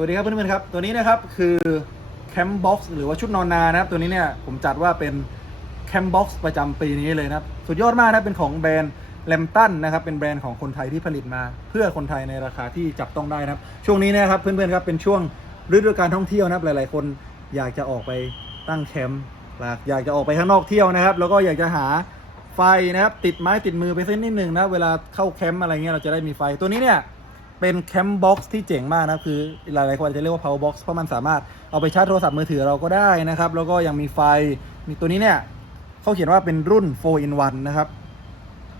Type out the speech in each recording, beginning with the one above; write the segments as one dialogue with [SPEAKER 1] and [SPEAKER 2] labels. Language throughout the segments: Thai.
[SPEAKER 1] วัสดีครับเพื่อนๆครับ ตัวนี้นะครับคือแคมบ็อกซ์หรือว่าชุดนอนนานะครับ ตัวนี้เนี่ยผมจัดว่าเป็นแคมบ็อกซ์ประจำปีนี้เลยนะครับ สุดยอดมากนะเป็นของแบรนด์แลมตันนะครับเป็นแบรนด์ของคนไทยที่ผลิตมา เพื่อคนไทยในราคาที่จับต้องได้นะครับ ช่วงนี้นะครับเพื่อนๆครับเป็นช่วงฤดูการท่องเที่ยวนะครับหลายๆ คนอยากจะออกไปตั้งแคมป์อยากจะออกไปข้างนอกเที่ยวนะครับ แล้วก็อยากจะหาไฟนะครับติดไม้ติดมือไปสักนิดหนึ่งนะเวลาเข้าแคมป์อะไรเงี้ยเราจะได้มีไฟตัวนี้เนี่ย เป็นแคมบ็อกซ์ที่เจ๋งมากนะครับคือหลายๆคนอาจจะเรียกว่า power box เพราะมันสามารถเอาไปชาร์จโทรศัพท์มือถือเราก็ได้นะครับ แล้วก็ยังมีไฟมีตัวนี้เนี่ยเขาเขียนว่าเป็นรุ่น 4 in 1 นะครับ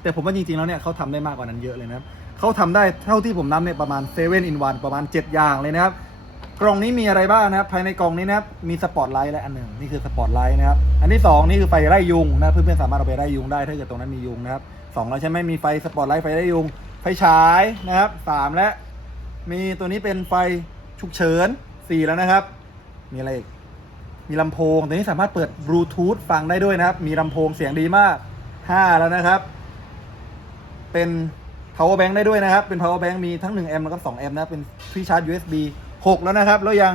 [SPEAKER 1] แต่ผมว่าจริงๆแล้วเนี่ยเขาทำได้มากกว่านั้นเยอะเลยนะครับเขาทำได้เท่าที่ผมนับเนี่ยประมาณ7 in 1 ประมาณ 7 อย่างเลยนะครับ กล่องนี้มีอะไรบ้างนะครับ ภายในกล่องนี้นะครับมีสปอตไลท์และอันหนึ่งนี่คือสปอตไลท์นะครับ อันที่ 2 นี่คือไฟไล่ยุงนะเพื่อนๆสามารถเอาไปไล่ยุงได้ถ้าเกิดตรงนั้นมียุงนะครับสองแล้วใช่ไหมมีไฟสปอตไลท์ไฟไล่ยุง ไฟฉายนะครับสามและ มีตัวนี้เป็นไฟฉุกเฉิน4แล้วนะครับ มีอะไรอีก มีลำโพง ตัวนี้สามารถเปิดบลูทูธฟังได้ด้วยนะครับ มีลำโพงเสียงดีมาก5แล้วนะครับ เป็น power bank ได้ด้วยนะครับ เป็น power bank มีทั้ง1แอมป์แล้วก็2แอมป์นะ เป็นที่ชาร์จ USB 6 แล้วนะครับ แล้วยัง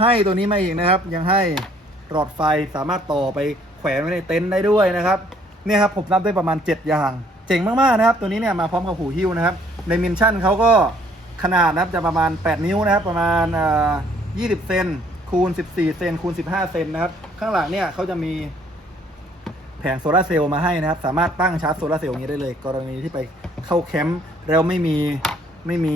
[SPEAKER 1] ให้ตัวนี้มาอีกนะครับ ยังให้หลอดไฟสามารถต่อไปแขวนไว้ในเต็นท์ได้ด้วยนะครับ เนี่ยครับผมนับได้ประมาณ 7 อย่าง เจ๋งมากๆนะครับ ตัวนี้เนี่ยมาพร้อมกับหูหิ้วนะครับในมินชั่นเขาก็ขนาดนะครับจะประมาณ 8 นิ้วนะครับ ประมาณ20 เซนคูณ 14 เซนคูณ 15 เซนนะครับ ข้างหลังเนี่ยเขาจะมีแผงโซลาเซลล์มาให้นะครับ สามารถตั้งชาร์จโซลาเซลล์อย่างนี้ได้เลย กรณีที่ไปเข้าแคมป์แล้วไม่มีไม่มี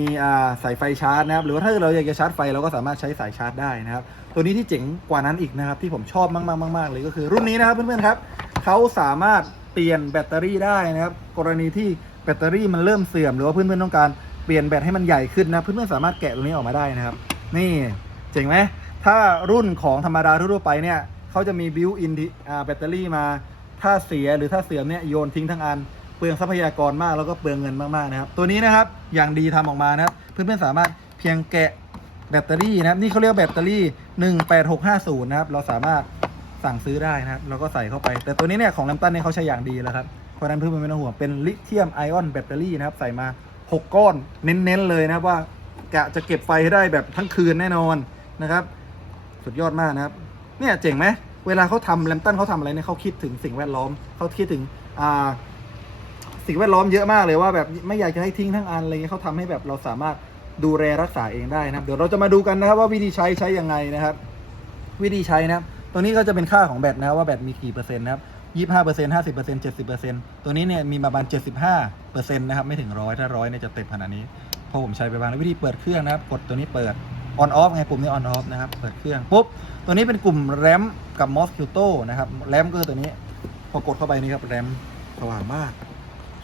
[SPEAKER 1] สายไฟชาร์จนะครับ หรือว่าถ้าเราอยากจะชาร์จไฟเราก็สามารถใช้สายชาร์จได้นะครับ ตัวนี้ที่เจ๋งกว่านั้นอีกนะครับ ที่ผมชอบมากๆมากๆเลยก็คือรุ่นนี้นะครับเพื่อนๆครับเขาสามารถ เปลี่ยนแบตเตอรี่ได้นะครับ กรณีที่แบตเตอรี่มันเริ่มเสื่อมหรือว่าเพื่อนๆต้องการเปลี่ยนแบตให้มันใหญ่ขึ้นนะ เพื่อนๆสามารถแกะตรงนี้ออกมาได้นะครับ นี่เจ๋งไหมถ้ารุ่นของธรรมดาทั่วไปเนี่ยเขาจะมีบิวอินแบตเตอรี่มา ถ้าเสียหรือถ้าเสื่อมเนี่ยโยนทิ้งทั้งอันเปลืองทรัพยากรมากแล้วก็เปลืองเงินมากๆนะครับ ตัวนี้นะครับอย่างดีทำออกมานะครับ เพื่อนๆสามารถเพียงแกะแบตเตอรี่นะครับนี่เขาเรียกแบตเตอรี่ 18650 นะครับ เราสามารถ สั่งซื้อได้นะครับเราก็ใส่เข้าไป แต่ตัวนี้เนี่ยของแลมตันเนี่ยเขาใช้อย่างดีแล้วครับเพราะนั้นเพื่อนไม่ต้องห่วงเป็นลิเธียมไอออนแบตเตอรี่นะครับใส่มา 6 ก้อนเน้นๆเลยนะครับว่ากะจะเก็บไฟให้ได้แบบทั้งคืนแน่นอนนะครับสุดยอดมากนะครับเนี่ยเจ๋งไหมเวลาเขาทำแลมตันเขาทำอะไรเนี่ยเขาคิดถึงสิ่งแวดล้อมเขาคิดถึงอ่าสิ่งแวดล้อมเยอะมากเลยว่าแบบไม่อยากจะให้ทิ้งทั้งอันอะไรเงี้ยเขาทำให้แบบเราสามารถดูแลรักษาเองได้นะครับ เดี๋ยวเราจะมาดูกันนะครับว่าวิธีใช้ใช้ยังไงนะครับ วิธีใช้นะครับ ตัวนี้ก็จะเป็นค่าของแบตนะครับว่าแบตมีกี่เปอร์เซ็นต์นะครับยี่ห้าเปอร์เซ็นต์ห้าสิบเปอร์เซ็นต์เจ็ดสิบเปอร์เซ็นต์ตัวนี้เนี่ยมีประมาณเจ็ดสิบห้าเปอร์เซ็นต์นะครับไม่ถึงร้อยถ้าร้อยเนี่ยจะเต็มขนาดนี้พราะผมใช้ไปบ้างแล้ววิธีเปิดเครื่องนะครับกดตัวนี้เปิด on off ไงปุ่มนี้ on off นะครับเปิดเครื่องปุ๊บตัวนี้เป็นกลุ่มแรมกับ mosquito นะครับแรมก็คือตัวนี้พอกดเข้าไปนี่ครับแรมสว่างมาก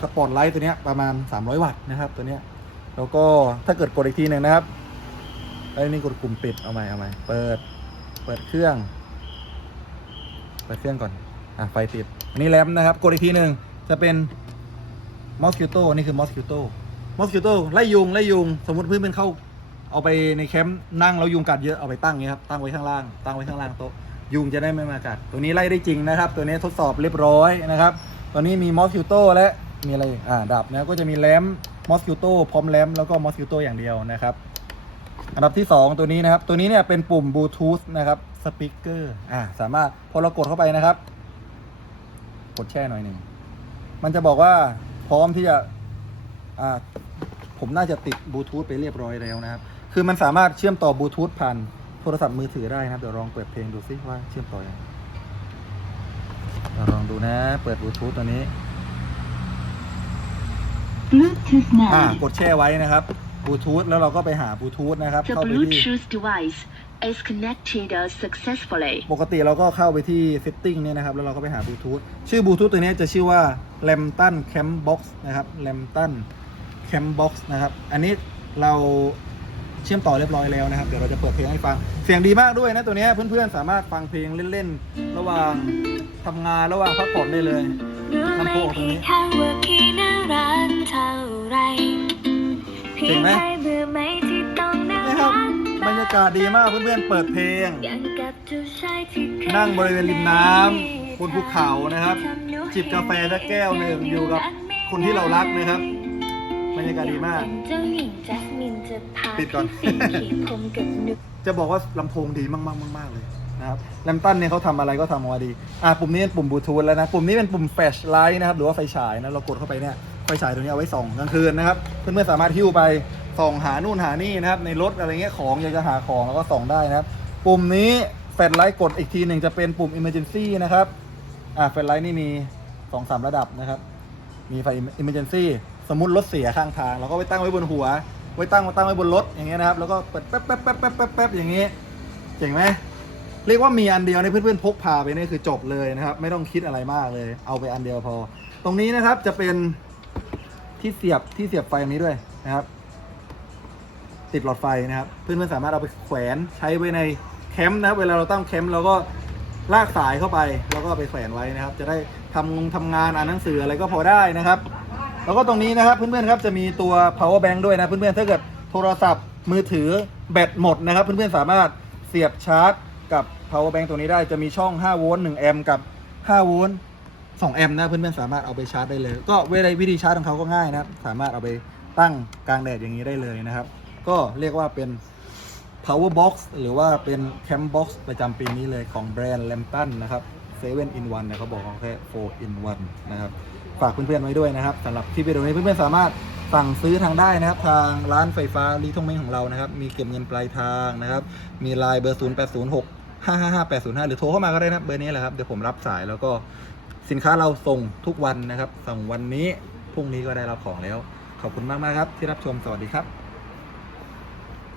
[SPEAKER 1] สปอตไลท์ตัวนี้ประมาณ 300 วัตต์นะครับ ตัวนี้แล้วก็ถ้าเกิดกดอีกทีหนึ่งนะครับแล้นี่กดปุ่มปิดเอาใหม่เอาใหม่เปิด เปิดเครื่อง เปิดเครื่องก่อน อะ ไฟติด อันนี้แรมนะครับ กดอีกทีหนึ่งจะเป็น mosquito นี่คือ mosquito mosquito ไล่ยุงไล่ยุง สมมติเพื่อนเป็นเข้า เอาไปในแคมป์นั่งแล้วยุงกัดเยอะเอาไปตั้งอย่างนี้ครับตั้งไว้ข้างล่างตั้งไว้ข้างล่างโต๊ะยุงจะได้ไม่มากัด ตัวนี้ไล่ได้จริงนะครับ ตัวนี้ทดสอบเรียบร้อยนะครับตัวนี้มีมอสคิวโตและมีอะไรอ่าดับนะก็จะมีแรมมอสคิวโตพร้อมแรมแล้วก็มอสคิวโตอย่างเดียวนะครับ อันดับที่ 2 ตัวนี้นะครับ ตัวนี้เนี่ยเป็นปุ่มบลูทูธนะครับสปีกเกอร์อ่าสามารถพอเรากดเข้าไปนะครับ กดแช่หน่อยหนึ่งมันจะบอกว่าพร้อมที่จะอ่าผมน่าจะติดบลูทูธไปเรียบร้อยแล้วนะครับ คือมันสามารถเชื่อมต่อบลูทูธผ่านโทรศัพท์มือถือได้นะครับ เดี๋ยวลองเปิดเพลงดูซิว่าเชื่อมต่อยังไงเดี๋ยวลองดูนะ เปิดบลูทูธตัวนี้
[SPEAKER 2] Bluetooth
[SPEAKER 1] อ่า
[SPEAKER 2] mode.
[SPEAKER 1] กดแช่ไว้นะครับ บลูทูธแล้วเราก็ไปหาบลูทูธนะครับ
[SPEAKER 2] The
[SPEAKER 1] เข้าไปที่
[SPEAKER 2] Bluetooth device is connected successfully.
[SPEAKER 1] ปกติเราก็เข้าไปที่ setting เนี่ยนะครับ แล้วเราก็ไปหาบลูทูธชื่อบลูทูธตัวนี้จะชื่อว่า Lambton Cam Box นะครับ Lambton Cam Box นะครับ อันนี้เราเชื่อมต่อเรียบร้อยแล้วนะครับ เดี๋ยวเราจะเปิดเพลงให้ฟัง เสียงดีมากด้วยนะตัวเนี้ยเพื่อนๆ สามารถฟังเพลงเล่นๆ ระหว่างทำงานระหว่างพักผ่อนได้เลย
[SPEAKER 3] รู้ไหม
[SPEAKER 1] ลำโพงตรงนี้
[SPEAKER 3] พี่ เห็
[SPEAKER 1] นไหม
[SPEAKER 3] เคยเบื่อไหมที่ต้องน่า
[SPEAKER 1] นี่ครั
[SPEAKER 3] รับก
[SPEAKER 1] บรรยากาศดีมากเพื่อนๆเปิดเพลง
[SPEAKER 3] อย่างกับเจ้าชายที่เคย
[SPEAKER 1] นั่งบริเวณริมน้ำบนภูเขานะครับ จิบกาแฟสักแก้วหนึ่งอยู่กับคนที่เรารักนะครับบรรยากาศดีมาก
[SPEAKER 3] เจ้าหญิงจัสมินจะพา
[SPEAKER 1] ปิดก่อน
[SPEAKER 3] พี่ฟินขีดผมกับนุก
[SPEAKER 1] จะบอกว่าลำโพงดีมากๆมากๆเลยนะครับแลมตันเนี่ยเขาทำอะไรก็ทำออกมาดี อ่าปุ่มนี้เป็นปุ่มบลูทูธแล้วนะ ปุ่มนี้เป็นปุ่มแฟลชไลท์นะครับ หรือว่าไฟฉายนะ เรากดเข้าไปเนี่ย ไฟฉายตัวนี้เอาไว้ส่องกลางคืนนะครับเพื่อนๆสามารถหิ้วไปส่องหานู่นหานี่นะครับ ในรถอะไรเงี้ยของอยากจะหาของแล้วก็ส่องได้นะครับ ปุ่มนี้แฟลชไลท์กดอีกทีหนึ่งจะเป็นปุ่ม emergency นะครับอ่าแฟลชไลท์นี่มีสองสามระดับนะครับ มีไฟ emergency สมมติรถเสียข้างทางเราก็ไว้ตั้งไว้บนหัว ไว้ตั้งไว้ตั้งไว้บนรถอย่างเงี้ยนะครับแล้วก็เปิดแป๊บแป๊บแป๊บแป๊บแป๊บแป๊บอย่างเงี้ยเจ๋งไหมเรียกว่ามีอันเดียวในเพื่อนๆพกพาไปนี่คือจบเลยนะครับ ไม่ต้องคิดอะไรมากเลย เอาไปอันเดียวพอ ตรงนี้นะครับจะเป็น ที่เสียบที่เสียบไฟตรงนี้ด้วยนะครับ ติดหลอดไฟนะครับ เพื่อนๆสามารถเอาไปแขวนใช้ไว้ในแคมป์นะครับเวลาเราตั้งแคมป์เราก็ลากสายเข้าไป แล้วก็ไปแขวนไว้นะครับ จะได้ทำงงทำงานอ่านหนังสืออะไรก็พอได้นะครับ แล้วก็ตรงนี้นะครับเพื่อนๆครับจะมีตัว power bank ด้วยนะเพื่อนๆถ้าเกิดโทรศัพท์มือถือแบตหมดนะครับ เพื่อนๆสามารถเสียบชาร์จกับ power bank ตัวนี้ได้จะมีช่อง 5 โวลต์ 1 แอมป์กับ 5 โวลต์ 2แอมป์นะเพื่อนๆสามารถเอาไปชาร์จได้เลย ก็เวลาวิธีชาร์จของเขาก็ง่ายนะสามารถเอาไปตั้งกลางแดดอย่างนี้ได้เลยนะครับ ก็เรียกว่าเป็น power box หรือว่าเป็น camp box ประจำปีนี้เลยของแบรนด์ Lampton นะครับ7 in 1เนี่ยเขาบอกว่าแค่4 in 1นะครับฝากเพื่อนๆไว้ด้วยนะครับสำหรับคลิปวิดีโอนี้เพื่อนๆสามารถสั่งซื้อทางได้นะครับ ทางร้านไฟฟ้าลีทงเม้งของเรานะครับ มีเก็บเงินปลายทางนะครับ มีไลน์เบอร์ 0 8 0 6 5 5 5 8 0 5 หรือโทรเข้ามาก็ได้นะเบอร์นี้แหละครับ เดี๋ยวผมรับสายแล้วก็ สินค้าเราส่งทุกวันนะครับ ส่งวันนี้พรุ่งนี้ก็ได้รับของแล้ว ขอบคุณมากมากครับที่รับชมสวัสดีครับ